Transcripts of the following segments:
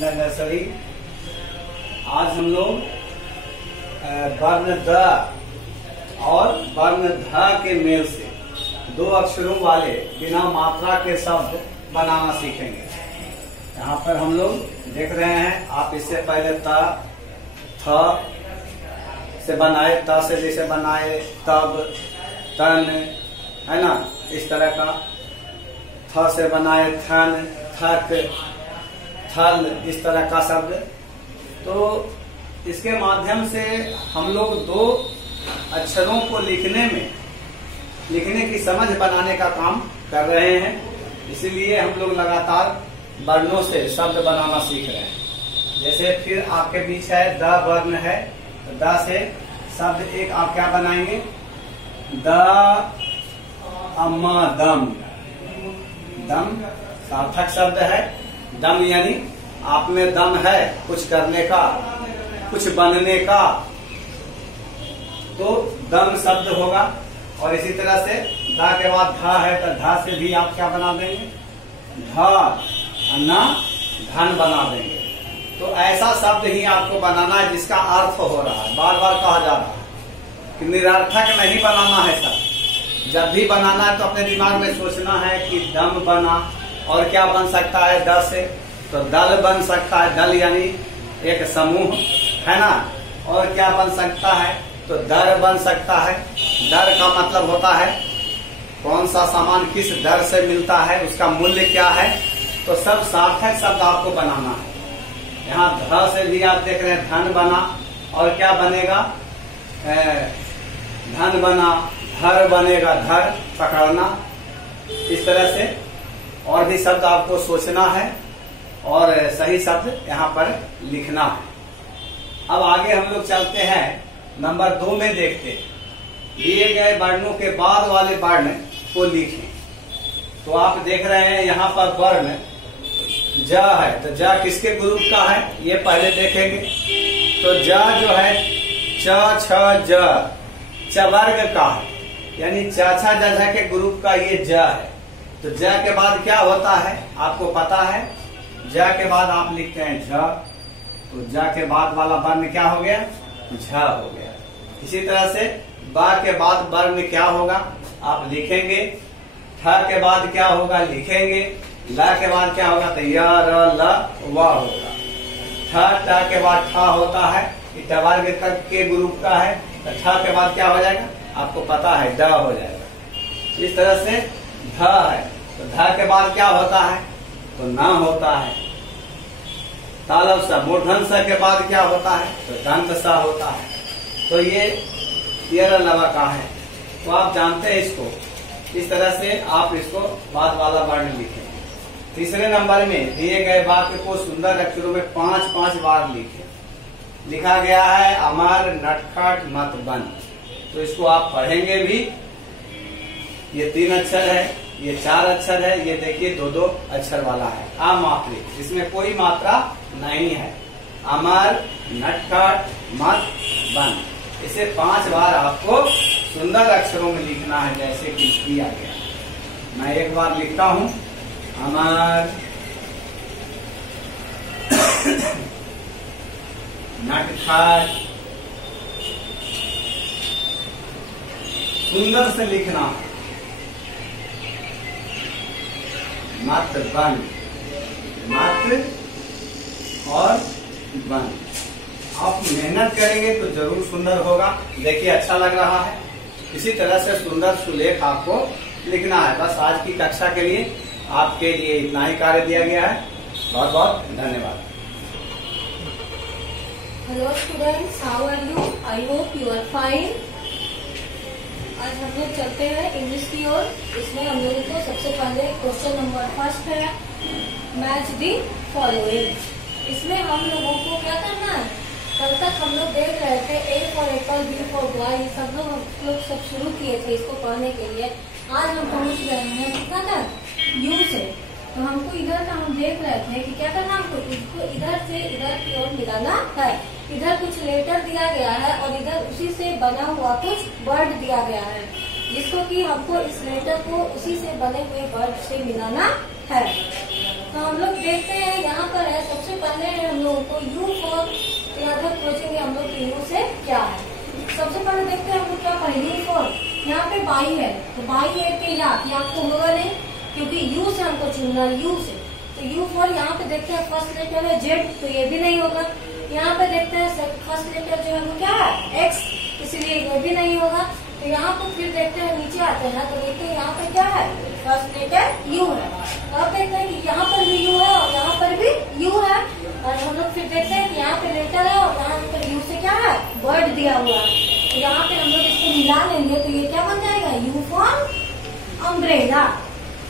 Nursery. आज हम लोग वर्ण द और वर्ण ध के मेल से दो अक्षरों वाले बिना मात्रा के शब्द बनाना सीखेंगे। यहाँ पर हम लोग देख रहे हैं, आप इससे पहले त थ से बनाए, त से जैसे बनाए तब, तन, है ना, इस तरह का। थ से बनाए थन, थक, थल, इस तरह का शब्द। तो इसके माध्यम से हम लोग दो अक्षरों को लिखने की समझ बनाने का काम कर रहे हैं। इसीलिए हम लोग लगातार वर्णों से शब्द बनाना सीख रहे हैं। जैसे फिर आपके बीच है द वर्ण है, तो द से शब्द एक आप क्या बनाएंगे? द अम्मा दम। दम सार्थक शब्द है। दम यानी आप में दम है कुछ करने का, कुछ बनने का, तो दम शब्द होगा। और इसी तरह से ध के बाद ध है, तो ध से भी आप क्या बना देंगे? ध अन्ना धन बना देंगे। तो ऐसा शब्द ही आपको बनाना है जिसका अर्थ हो रहा है। बार बार कहा जा रहा है कि निरर्थक नहीं बनाना है शब्द। जब भी बनाना है तो अपने दिमाग में सोचना है कि दम बना, और क्या बन सकता है द से? तो दल बन सकता है। दल यानी एक समूह, है ना। और क्या बन सकता है? तो दर बन सकता है। दर का मतलब होता है कौन सा सामान किस दर से मिलता है, उसका मूल्य क्या है। तो सब सार्थक शब्द आपको बनाना है। यहाँ ध से भी आप देख रहे हैं धन बना, और क्या बनेगा? धन बना, धर बनेगा, धर पकड़ना। इस तरह से और भी शब्द आपको सोचना है और सही शब्द यहाँ पर लिखना है। अब आगे हम लोग चलते हैं, नंबर 2 में देखते हैं। दिए गए वर्णों के बाद वाले वर्ण को लिखें। तो आप देख रहे हैं यहाँ पर वर्ण ज है, तो ज किसके ग्रुप का है ये पहले देखेंगे। तो ज जो है च छ ज, च वर्ग का है, यानी च छ ज झ के ग्रुप का ये ज है। तो ज के बाद क्या होता है आपको पता है? ज के बाद आप लिखते हैं झ, तो ज के बाद वाला वर्ण क्या हो गया? झ हो गया। इसी तरह से बा के बाद वर्ण क्या होगा आप लिखेंगे। ठ के बाद क्या होगा लिखेंगे। ल के बाद क्या होगा? तो य र ल व होगा। ठ ट के बाद ठ होता है, ट वर्ग के ग्रुप का है। तो ठ के बाद क्या हो जाएगा आपको पता है? ड हो जाएगा। इस तरह से ध है, तो ध के बाद क्या होता है? तो न होता है। तालव स, मूर्धन स के बाद क्या होता है? तो दंत स होता है। तो ये लवा का है। तो आप जानते हैं इसको। इस तरह से आप इसको बाद वाला वर्ण लिखें। तीसरे नंबर में दिए गए वाक्य को सुंदर अक्षरों में 5-5 बार लिखें। लिखा गया है अमर नटखट मत बन। तो इसको आप पढ़ेंगे भी। ये 3 अक्षर है, ये 4 अक्षर है, ये देखिए 2-2 अक्षर वाला है। अमात्रिक, इसमें कोई मात्रा नहीं है। अमर नटखट मत बन, इसे 5 बार आपको सुंदर अक्षरों में लिखना है जैसे कि दिया गया। मैं एक बार लिखता हूं। अमर नटखट, सुंदर से लिखना है। मत बन, मत और बन। आप मेहनत करेंगे तो जरूर सुंदर होगा। देखिए अच्छा लग रहा है। इसी तरह से सुंदर सुलेख आपको लिखना है। बस आज की कक्षा के लिए आपके लिए इतना ही कार्य दिया गया है। बहुत बहुत धन्यवाद। Hello students, how are you? I hope you are fine. आज हम लोग चलते हैं इंग्लिश की ओर। इसमें हम लोगों को सबसे पहले क्वेश्चन नंबर 1 है, मैच दी फॉलोइंग। इसमें हम लोगों को क्या करना है? कल तक हम लोग देख रहे थे A for Apple, B for boy, ये सब लोग सब शुरू किए थे इसको पढ़ने के लिए। आज हम पहुंच गए हैं कितना तक? U से। तो हमको इधर का हम देख रहे थे कि क्या करना, हमको इसको इधर से इधर की ओर मिलाना है। इधर कुछ लेटर दिया गया है और इधर उसी से बना हुआ कुछ वर्ड दिया गया है, जिसको कि हमको इस लेटर को उसी से बने हुए वर्ड से मिलाना है। तो हम लोग देखते हैं यहाँ पर है, सबसे पहले तो यू फॉर यहाँ तक खोजेंगे हम लोग यू से क्या है। सबसे पहले देखते हैं हम लोग क्या करें। यू फॉर यहाँ पे बाई है तो बाई है के या तो होगा नहीं क्योंकि यू से हमको चुनना है, यू से। तो यू फॉर यहाँ पे देखते हैं फर्स्ट लेटर है जेड तो ये भी नहीं होगा। यहाँ पे देखते हैं फर्स्ट लेटर जो है वो क्या है एक्स, इसलिए ये भी नहीं होगा। तो यहाँ पे फिर देखते हैं नीचे आते हैं तो देखते हैं यहाँ पे क्या है फर्स्ट लेटर यू है। अब देखते हैं कि यहाँ पर भी यू है और यहाँ पर भी यू है। और हम लोग फिर देखते हैं कि यहाँ पे लेटर है और यहाँ पर यू से क्या है वर्ड दिया हुआ है। तो यहाँ पे हम लोग इसको मिला लेंगे तो ये क्या बन जाएगा यू फॉर अम्ब्रेला।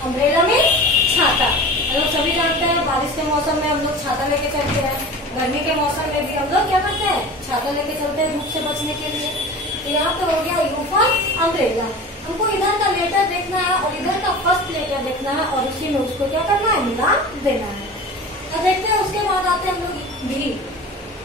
अम्ब्रेला में छाता। हम लोग सभी जानते हैं बारिश के मौसम में हम लोग छाता लेके चलते हैं, गर्मी के मौसम में भी हम लोग क्या करते हैं छाता लेके चलते हैं धूप से बचने के लिए। तो यहाँ पे हो गया यू फॉर अम्ब्रेला। हमको इधर का लेटर देखना है और इधर का फर्स्ट लेटर देखना है और उसी में उसको क्या करना है मिला देना है। अब देखते हैं उसके बाद आते हैं हम लोग भी।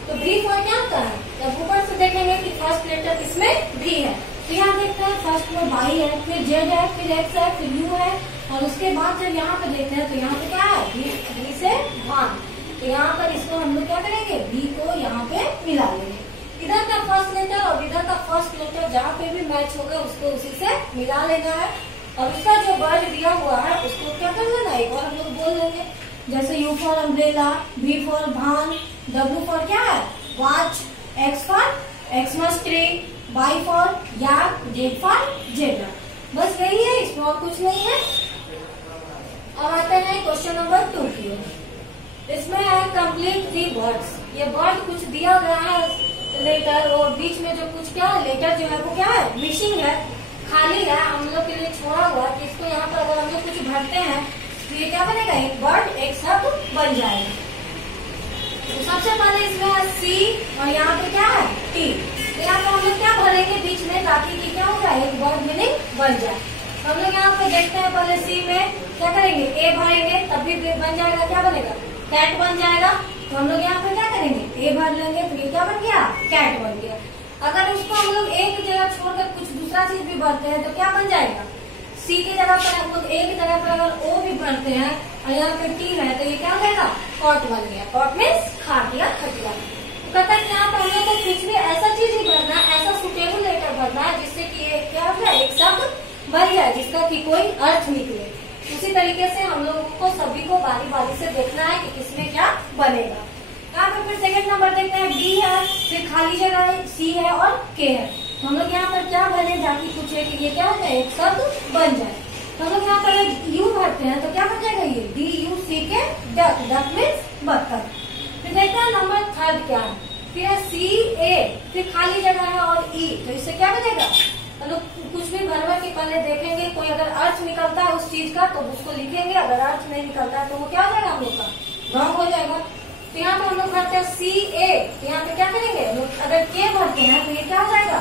तो भी फॉर क्या होता है जब ऊपर से देखेंगे कि फर्स्ट लेटर इसमें भी है तो यहाँ देखते हैं फर्स्ट में बाई है, फिर जेड है, फिर एक्स है, फिर यू है और उसके बाद जब यहाँ पे देखते हैं तो यहाँ पे क्या है भी से भान। तो यहाँ पर इसको हम लोग क्या करेंगे भी को यहाँ पे मिला लेंगे। इधर का फर्स्ट लेटर और इधर का फर्स्ट लेटर जहाँ पे भी मैच होगा उसको उसी से मिला लेना है और उसका जो वर्ड दिया हुआ है उसको क्या कर लेना है एक और हम लोग बोल लेंगे। जैसे U for umbrella, B for भान, डब्ल्यू फॉर क्या है watch, X for Xmas tree, Y for yak, Z for zebra. बस यही है, इसमें और कुछ नहीं है। अब आते हैं क्वेश्चन नंबर 2 की ओर। इसमें है कंप्लीट दी वर्ड्स। ये वर्ड कुछ दिया गया है लेटर और बीच में जो कुछ क्या है लेटर जो है वो क्या है मिसिंग है, खाली है, हम लोग के लिए छोड़ा हुआ है। इसको यहाँ पर अगर हम लोग कुछ भरते हैं तो ये क्या बनेगा एक वर्ड एक शब्द बन जाएगा। तो सबसे पहले इसमें है सी और यहाँ पे क्या है टी। तो यहाँ पे हम लोग क्या भरेंगे बीच में ताकि कि क्या हो जाए एक वर्ड मीनिंग बन जाए। तो हम लोग यहाँ पे देखते हैं पहले सी में क्या करेंगे ए भरेंगे तब भी बन जाएगा क्या बनेगा कैट बन जाएगा। तो हम लोग यहाँ पे क्या करेंगे ए भर लेंगे तो ये क्या बन गया कैट बन गया। अगर उसको हम लोग ए की जगह छोड़कर कुछ दूसरा चीज भी भरते हैं तो क्या बन जाएगा सी की जगह पर हम लोग ए की जगह पर अगर ओ भी भरते हैं और यहाँ पे टी है तो ये क्या हो जाएगा कॉट बन गया। कॉट मीन्स खाटिया खटिया। कहता है यहाँ पर हम लोग को कुछ भी ऐसा चीज ही भरना है, ऐसा सुटेबल लेटर भरना है जिससे कि ये क्या हो जाए एक शब्द बन जाए जिसका कि कोई अर्थ निकले। उसी तरीके से हम लोगों को सभी को बारी बारी से देखना है कि किसमें क्या बनेगा। यहाँ पे फिर सेकंड नंबर देखते हैं बी है, फिर खाली जगह है, सी है और के है। तो हम लोग यहाँ पर क्या भरे जाके पूछे कि ये क्या हो जाए एक शब्द बन जाए। तो हम लोग यहाँ पर यू भरते हैं तो क्या बन जाएगा ये D you see K duck. Duck means बत्तख। फिर देखते हैं नंबर थर्ड क्या है, फिर है सी ए, फिर खाली जगह है और ई। तो इससे क्या बनेगा हम लोग कुछ भी भरवा के पहले देखेंगे कोई अगर अर्थ निकलता है उस चीज का तो उसको लिखेंगे, अगर अर्थ नहीं निकलता है तो वो क्या हो जाएगा हम लोग का रॉन्ग हो जाएगा। तो यहाँ पे हम लोग भरते हैं सी ए तो यहाँ पे क्या करेंगे हम लोग अगर के भरते हैं तो ये क्या हो जाएगा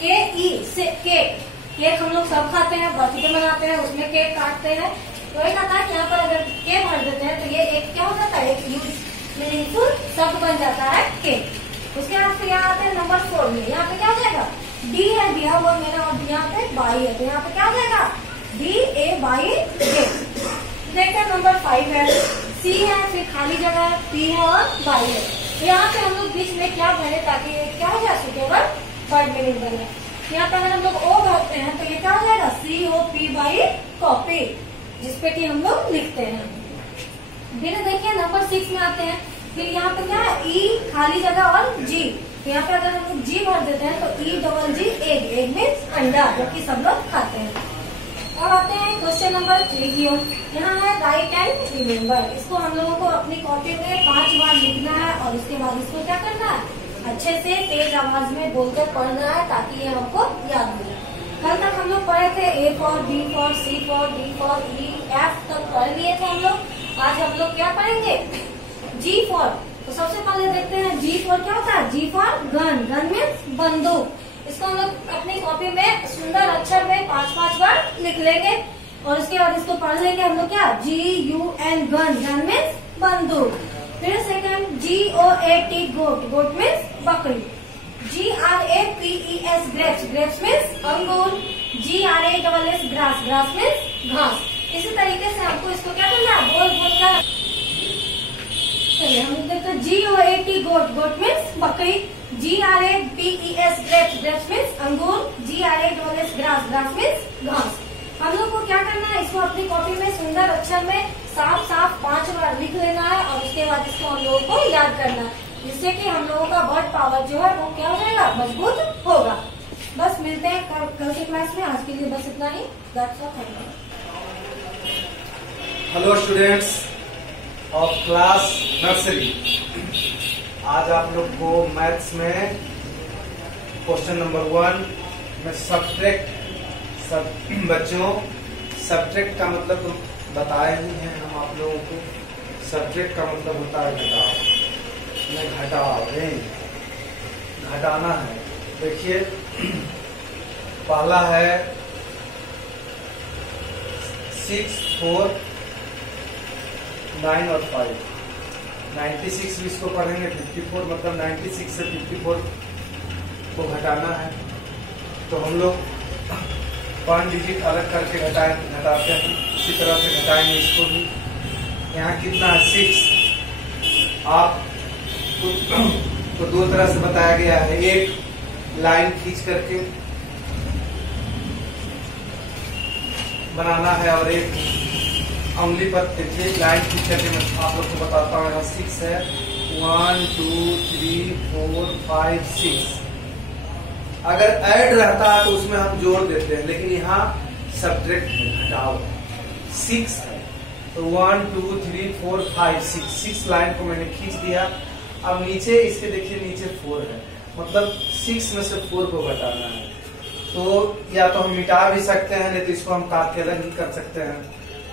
के ई से केक। केक हम लोग सब खाते हैं, बर्थडे मनाते हैं, उसमें केक काटते हैं। तो ये कहता है कि यहाँ पर अगर के भर देते हैं तो ये एक क्या हो जाता है एक यूज मीनिंगफुल शब्द बन जाता है केक। उसके बाद फिर यहाँ आते हैं नंबर 4 में। यहाँ पे क्या हो जाएगा डी है दिया हुआ मेरा और यहाँ पे बाई है तो यहाँ पे क्या हो जाएगा डी ए बाई ए। देखते नंबर 5 है, सी है, फिर खाली जगह है, पी है और बाई है। तो यहाँ पे हम लोग बीच में क्या भरे ताकि ये क्या हो जाए सुटेबल वर्ड मीनिंग बने। यहाँ पे अगर हम लोग ओ भरते हैं तो ये क्या हो जाएगा सी ओ पी बाई कॉपी जिसपे कि हम लोग लिखते हैं। फिर देखिए नंबर 6 में आते हैं। फिर यहाँ पे क्या है ई खाली जगह और जी। तो यहाँ पे अगर हम लोग जी भर देते हैं तो ई डबल जी एग। एग मीन्स अंडा जो कि सब लोग खाते हैं। अब आते हैं क्वेश्चन नंबर 3 की ओर। यहाँ है राइट एंड रिमेम्बर। इसको हम लोगों को अपनी कॉपी में 5 बार लिखना है और उसके बाद इसको क्या करना है अच्छे से तेज आवाज में बोलकर पढ़ना है ताकि ये हमको याद हो जाए। कल तक हम लोग पढ़े थे A for B for C for D for E F तक पढ़ लिए थे हम लोग। आज हम लोग क्या पढ़ेंगे जी फॉर। तो सबसे पहले देखते हैं जी फॉर क्या होता है जी फॉर गन। गन मीन्स बंदूक। इसको हम लोग अपनी कॉपी में सुंदर अक्षर में 5-5 बार लिख लेंगे और उसके बाद इसको पढ़ लेंगे हम लोग क्या G U N gun. Gun means बंदूक। फिर second G O A T goat. Goat means बकरी। G R A P E S grapes. Grapes means अंगूर। G R A double S grass. Grass means घास। इसी तरीके से हमको इसको क्या करना है बोल बोल कर चलिए हम लिख देते GOAT गोट, गोट मीन्स बकरी। GRAPES ग्रेप्स, ग्रेप्स मीन्स अंगूर। GRASS ग्रास, ग्रास मीन्स घास। हम लोग को क्या करना है, इसको अपनी कॉपी में सुंदर अक्षर में साफ साफ 5 बार लिख लेना है और उसके बाद इसको हम लोगों को याद करना है, जिससे कि हम लोगों का वर्ड पावर जो है वो क्या हो जाएगा, मजबूत होगा। बस मिलते हैं कल के क्लास में। आज के लिए बस इतना ही। That's all. Thank you. Hello students of class nursery, आज आप लोग को मैथ्स में क्वेश्चन नंबर 1 में सब्ट्रैक्ट, बच्चों सब्ट्रैक्ट का मतलब तो बताए ही हैं हम आप लोगों को। सब्ट्रैक्ट का मतलब होता है घटाओ, में घटाओ, घटाना है। देखिए पहला है 6, 4, 9 और 5। 96 भी इसको पढ़ेंगे। 54 मतलब 96 से 54 को घटाना है। तो हम लोग 1 डिजिट अलग करके घटाते हैं, इसी तरह से घटाएंगे इसको भी। यहाँ कितना है 6। आप तो 2 तरह से बताया गया है, एक लाइन खींच करके बनाना है और एक उंगली पर देखिए लाइन खींच करके मैं आप लोग को बताता हूँ। यहाँ 6 है, 1 2 3 4 5 6। अगर ऐड रहता है तो उसमें हम जोड़ देते हैं, लेकिन यहाँ सब्ट्रैक्ट घटाओ 6 है। तो 1 2 3 4 5 6 लाइन को मैंने खींच दिया। अब नीचे इसके देखिए नीचे 4 है, मतलब 6 में से 4 को घटाना है। तो या तो हम मिटा भी सकते हैं, नहीं तो इसको हम काट के अलग ही कर सकते हैं।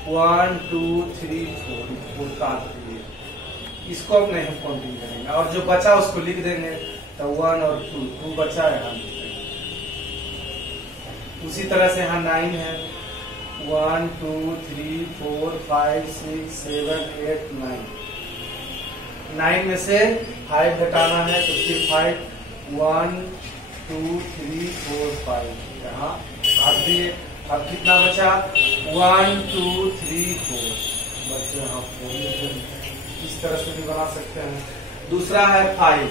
1 2 3 4 काट दिए, इसको अब नहीं हम काउंटिंग करेंगे और जो बचा उसको लिख देंगे। तो 1 और 2 बचा है, हम उसी तरह से यहाँ 9 है, 1 2 3 4 5 6 7 8 9। 9 में से 5 घटाना है, तो फिर 5 1 2 3 4 5 यहाँ काट दिए। अब कितना बचा 1 2 3 4 बस यहाँ 4। इस तरह से भी बना सकते हैं। दूसरा है 5।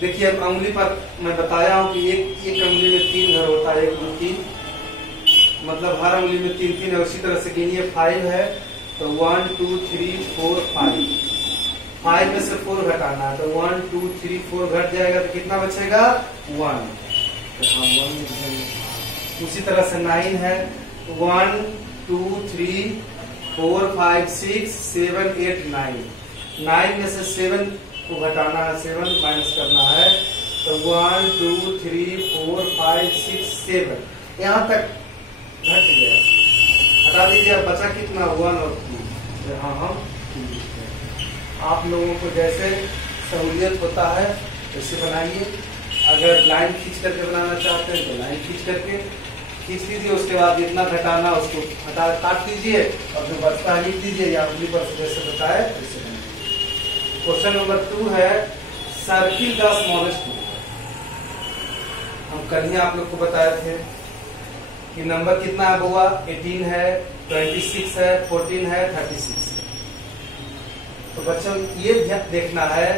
देखिए अब उंगली पर मैं बताया हूँ कि एक उंगली में 3 घर होता है, 1 2 3, मतलब हर उंगली में 3 3 है। उसी तरह से गिनिए 5 है, तो 1 2 3 4 5। 5 में से 4 घटाना है, तो 1 2 3 4 घट जाएगा, तो कितना बचेगा 1। तो हम 1 लिख देंगे। उसी तरह से 9 है, 1 2 3 4 5 6 7 8 9। 9 में से 7 को घटाना है, 7 माइनस करना है, तो 1 2 3 4 5 6 7 यहाँ तक घट गया। हटा दीजिए, बचा कितना 1 और 2। यहाँ हम 2 लिखते हैं। आप लोगों को जैसे सहूलियत होता है वैसे बनाइए। अगर लाइन खींच करके बनाना चाहते हैं तो लाइन खींच लीजिए। उसके बाद जितना घटाना उसको हटा काट दीजिए और जो बचता है लिख दीजिए, या उंगली पर जैसे बताए वैसे। क्वेश्चन नंबर 2 है सर्किल द स्मॉलेस्ट नंबर। हम कल ही आप लोग को बताए थे कि नंबर कितना है बुआ, 18 है, 26 है, 14 है, 36 है। तो बच्चों ये देखना है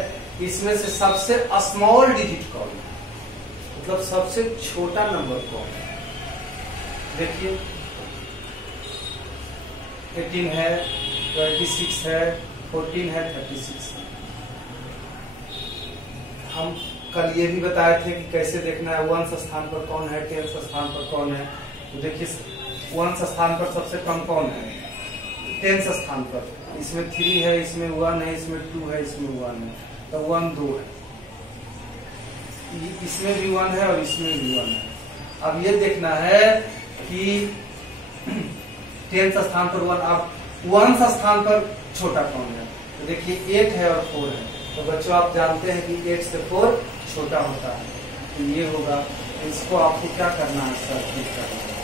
इसमें से सबसे स्मॉल डिजिट कौन है, मतलब सबसे छोटा नंबर कौन है। देखिए 18 है, 26 है, 14 है, 36 है। हम कल ये भी बताए थे कि कैसे देखना है 1 स्थान पर कौन है, 10 स्थान पर कौन है। तो देखिए 1 स्थान पर सबसे कम कौन है, 10 स्थान पर। इसमें 3 है, इसमें 1 है, इसमें 2 है, इसमें 1 है, तो 1 2 है। इसमें भी 1 है और इसमें भी 1 है। अब ये देखना है कि 10 स्थान पर 1, अब 1 स्थान पर छोटा कौन है। तो देखिए 8 है और 4 है। तो बच्चों आप जानते हैं कि 8 से 4 छोटा होता है, तो ये होगा। इसको आपको क्या करना है, सर्किल करना है।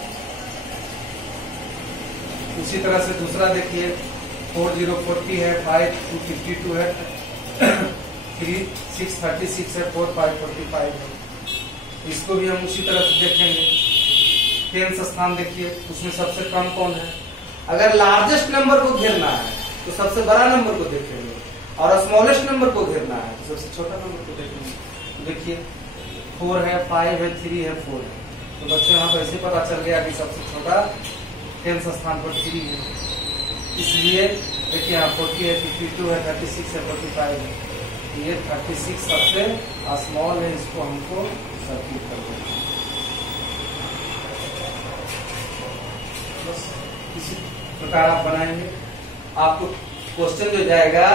उसी तरह से दूसरा देखिए 4 0 40 है, 5 2 52 है, 3 6 36 है, 4 5 45 है। इसको भी हम उसी तरह से देखेंगे। 10 स्थान देखिए उसमें सबसे कम कौन है। अगर लार्जेस्ट नंबर को घेरना है तो सबसे बड़ा नंबर को देखेंगे, और स्मॉलेस्ट नंबर को घेरना है तो सबसे छोटा नंबर को देखना है। देखिए 4 है, 5 है, 3 है, 4 है। तो बच्चों यहाँ पर ऐसे पता चल गया कि सबसे छोटा 10th स्थान पर 3 है। इसलिए देखिए यहाँ 40 है, 52 है, 36 है, 45 है। ये 36 सबसे स्मॉल है, इसको हमको सर्किल कर देना है। बस इसी प्रकार आप बनाएंगे। आपको क्वेश्चन जो जाएगा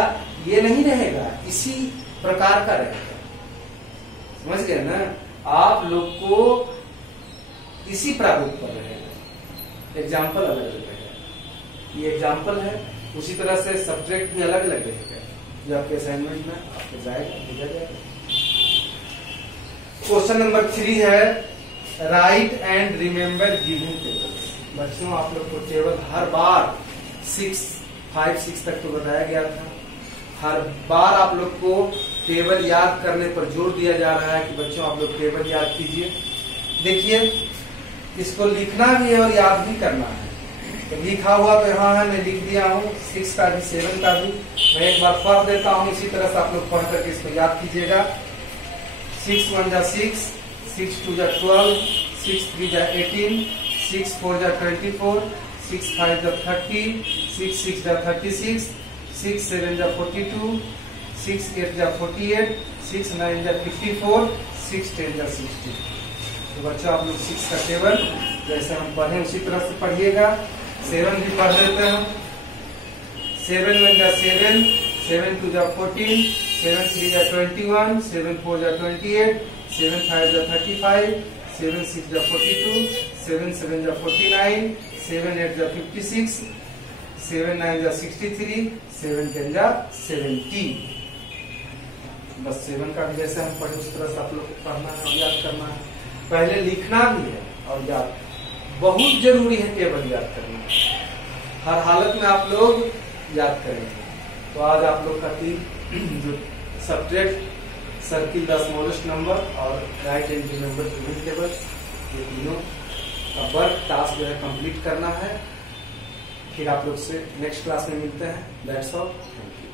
ये नहीं रहेगा, इसी प्रकार का रहेगा। समझ गए ना? आप लोग को इसी प्रारूप पर रहेगा, एग्जाम्पल अलग अलग रहेगा। ये एग्जाम्पल है, उसी तरह से सब्जेक्ट भी अलग अलग रहेगा जो आपके असाइनमेंट में आपको जाएगा, भेजा जाएगा। क्वेश्चन नंबर 3 है right and remember given tables. बच्चों आप लोग को टेबल हर बार 5, 6 तक तो बताया गया था। हर बार आप लोग को टेबल याद करने पर जोर दिया जा रहा है कि बच्चों आप लोग टेबल याद कीजिए। देखिए इसको लिखना भी है और याद भी करना है। तो लिखा हुआ तो यहाँ है, मैं लिख दिया हूँ 6 का भी 7 का भी। मैं एक बार पढ़ देता हूँ, इसी तरह से आप लोग पढ़ करके इसको याद कीजिएगा। 6 1 जा 6, 6 2 जा 12, 6 3 जा 18, 6 4 जा 24, 6 5 जा 30, 6 6 जा 36, 6 7 जा 42, 6 8 जा 48, 6 9 जा 54, 6 10 जा 60। तो बच्चों आप लोग 6 का टेबल जैसे हम पढ़े उसी तरह से पढ़िएगा। 7 भी पढ़ लेते हैं। 7 1 जा 7, 7 2 जा 14, 7 3 जा 21, 7 4 जा 28, 7 5 जा 35, 7 6 जा 42, 7 7 जा 49, 7 8 जा 56, 7 9 जा 63, 7 10 जा 70। बस 7 का भी जैसे हम पढ़े उस तरह से आप लोग को पढ़ना है और याद करना है। पहले लिखना भी है और याद, बहुत जरूरी है टेबल याद करना। हर हालत में आप लोग याद करेंगे। तो आज आप लोग का जो subject circle the smallest number और right and remember given table, ये तीनों का वर्क टास्क जो है कंप्लीट करना है। फिर आप लोग से नेक्स्ट क्लास में मिलते हैं। That's all, thank you.